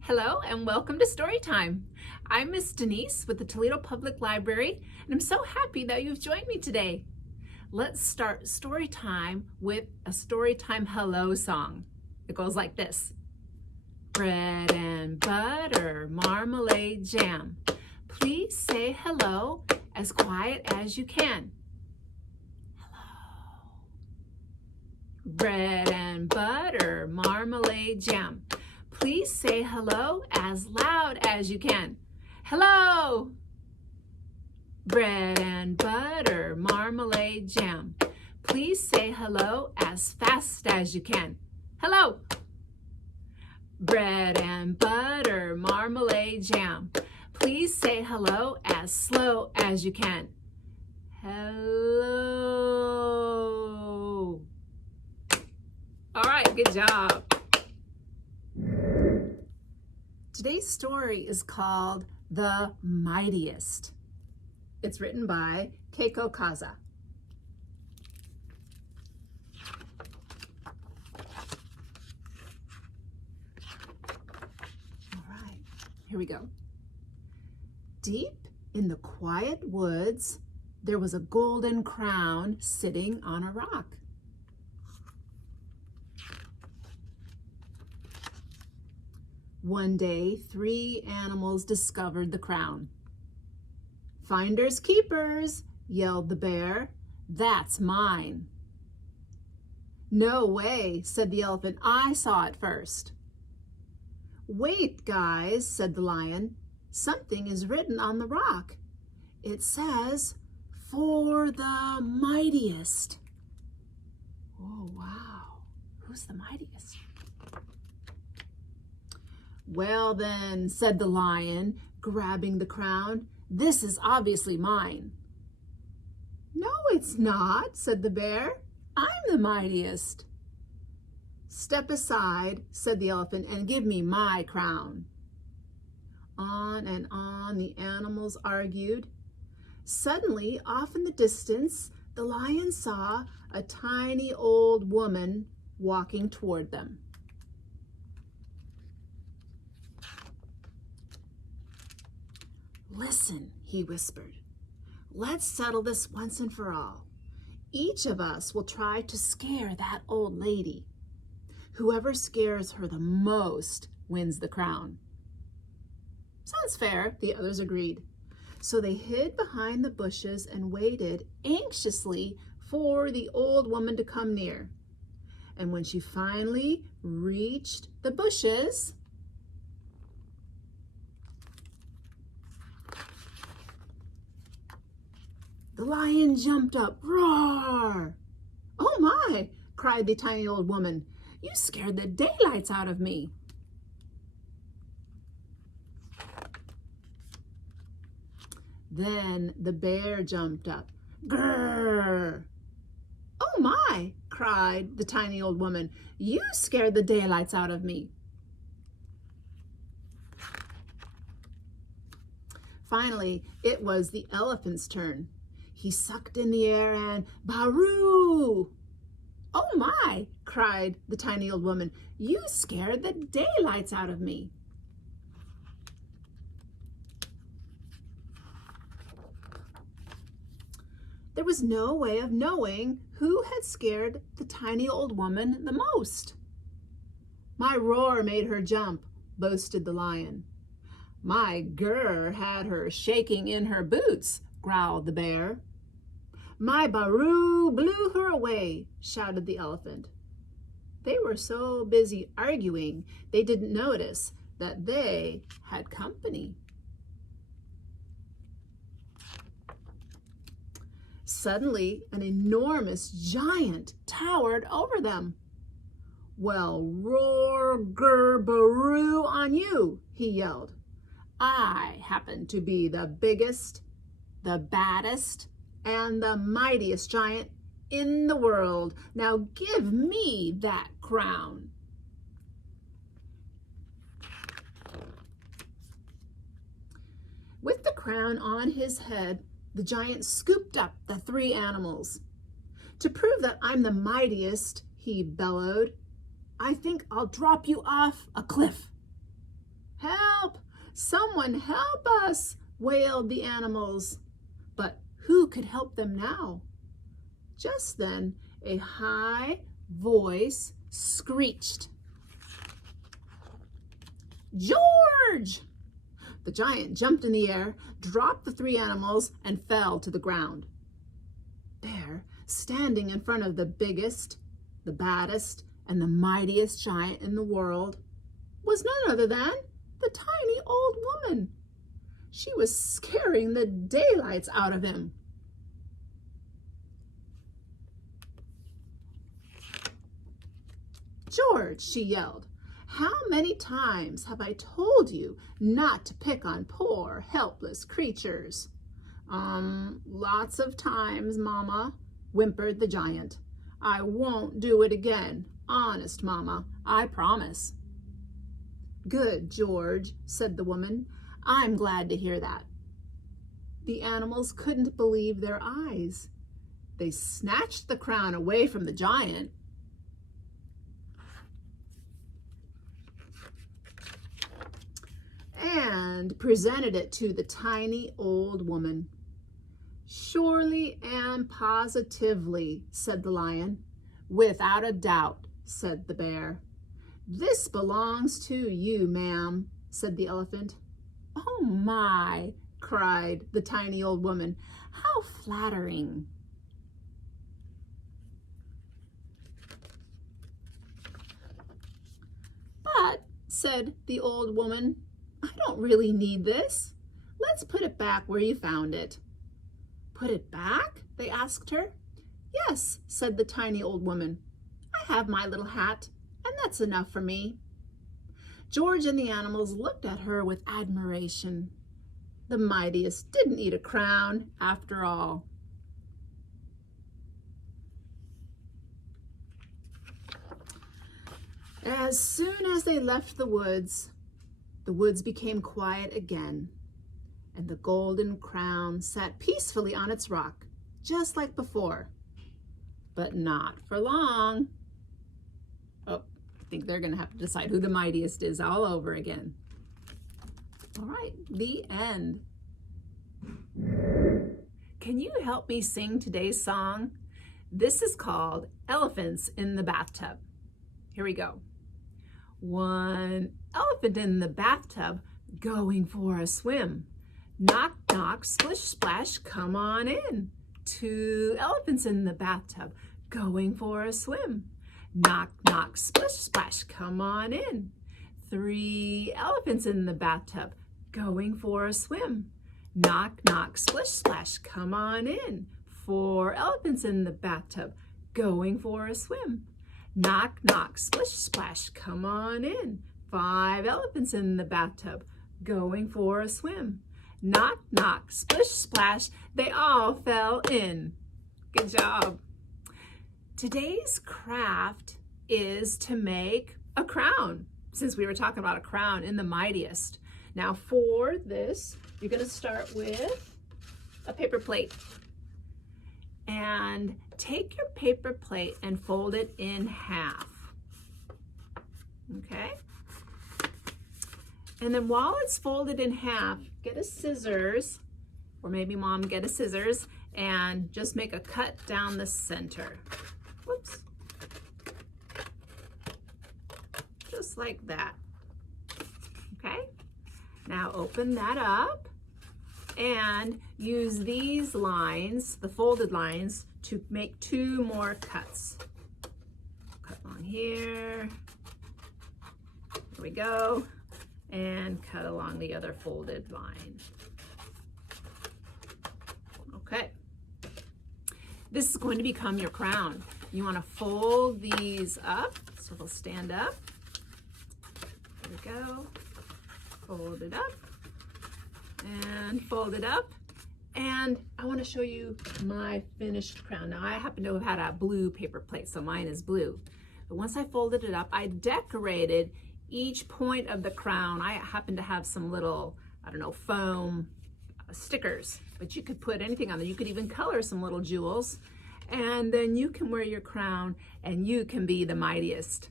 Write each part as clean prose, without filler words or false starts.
Hello and welcome to Storytime. I'm Miss Denyse with the Toledo Public Library, and I'm so happy that you've joined me today. Let's start Storytime with a Storytime hello song. It goes like this. Bread and butter, marmalade, jam. Please say hello as quiet as you can. Hello. Bread and butter, marmalade, jam. Please say hello as loud as you can. Hello! Bread and butter, marmalade, jam. Please say hello as fast as you can. Hello! Bread and butter, marmalade, jam. Please say hello as slow as you can. Hello! All right, good job. Today's story is called The Mightiest. It's written by Keiko Kaza. All right, here we go. Deep in the quiet woods, there was a golden crown sitting on a rock. One day, 3 animals discovered the crown. "Finders keepers," yelled the bear. "That's mine." "No way," said the elephant. "I saw it first." "Wait, guys," said the lion. "Something is written on the rock. It says, 'For the mightiest.'" Oh, wow. Who's the mightiest? "Well then," said the lion, grabbing the crown, "this is obviously mine." "No, it's not," said the bear. "I'm the mightiest." "Step aside," said the elephant, "and give me my crown." On and on the animals argued. Suddenly, off in the distance, the lion saw a tiny old woman walking toward them. "Listen," he whispered. "Let's settle this once and for all. Each of us will try to scare that old lady. Whoever scares her the most wins the crown." "Sounds fair," the others agreed. So they hid behind the bushes and waited anxiously for the old woman to come near. And when she finally reached the bushes, the lion jumped up. Roar! "Oh my!" cried the tiny old woman. "You scared the daylights out of me." Then the bear jumped up. Grrr! "Oh my!" cried the tiny old woman. "You scared the daylights out of me." Finally, it was the elephant's turn. He sucked in the air and baroo! "Oh my!" cried the tiny old woman. "You scared the daylights out of me." There was no way of knowing who had scared the tiny old woman the most. "My roar made her jump," boasted the lion. "My grrr had her shaking in her boots," growled the bear. "My baroo blew her away," shouted the elephant. They were so busy arguing, they didn't notice that they had company. Suddenly, an enormous giant towered over them. "Well, roar, grr, baroo on you," he yelled. "I happen to be the biggest, the baddest, and the mightiest giant in the world. Now give me that crown." With the crown on his head, the giant scooped up the 3 animals. "To prove that I'm the mightiest," he bellowed, "I think I'll drop you off a cliff." Someone help us, wailed the animals. But who could help them now? Just then, a high voice screeched, "George!" The giant jumped in the air, dropped the three animals, and fell to the ground. There, standing in front of the biggest, the baddest, and the mightiest giant in the world, was none other than the tiny old woman. She was scaring the daylights out of him. "George," she yelled, "how many times have I told you not to pick on poor, helpless creatures?" Lots of times, Mama," whimpered the giant. "I won't do it again. Honest, Mama, I promise." "Good, George," said the woman. "I'm glad to hear that." The animals couldn't believe their eyes. They snatched the crown away from the giant and presented it to the tiny old woman. "Surely and positively," said the lion. "Without a doubt," said the bear. "This belongs to you, ma'am," said the elephant. "Oh my," cried the tiny old woman. "How flattering." "But," said the old woman, "I don't really need this. Let's put it back where you found it." "Put it back?" they asked her. "Yes," said the tiny old woman. "I have my little hat, and that's enough for me." George and the animals looked at her with admiration. The mightiest didn't need a crown after all. As soon as they left the woods became quiet again, and the golden crown sat peacefully on its rock, just like before. But not for long. Oh, I think they're going to have to decide who the mightiest is all over again. All right, the end. Can you help me sing today's song? This is called Elephants in the Bathtub. Here we go. One elephant in the bathtub going for a swim. Knock, knock, splish, splash, come on in. Two elephants in the bathtub going for a swim. Knock, knock, splish, splash, come on in. Three elephants in the bathtub going for a swim. Knock, knock, splish, splash, come on in. Four elephants in the bathtub going for a swim. Knock, knock, splish, splash, come on in. Five elephants in the bathtub going for a swim. Knock, knock, splish, splash, they all fell in. Good job. Today's craft is to make a crown, since we were talking about a crown in the mightiest. Now for this, you're going to start with a paper plate. And take your paper plate and fold it in half. Okay? And then while it's folded in half, get a scissors, or maybe Mom get a scissors, and just make a cut down the center. Whoops. Just like that. Okay? Now open that up and use these lines, the folded lines, to make two more cuts. Cut along here. There we go. And cut along the other folded line. Okay. This is going to become your crown. You want to fold these up so they'll stand up. There we go. Fold it up and fold it up. And I want to show you my finished crown. Now I happen to have had a blue paper plate, so mine is blue. But once I folded it up, I decorated each point of the crown. I happen to have some little, I don't know, foam stickers, but you could put anything on there. You could even color some little jewels, and then you can wear your crown and you can be the mightiest.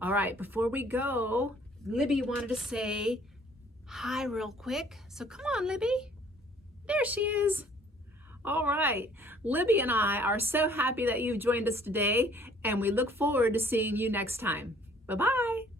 All right, before we go, Libby wanted to say hi real quick. So come on, Libby. There she is. All right. Libby and I are so happy that you've joined us today, and we look forward to seeing you next time. Bye-bye.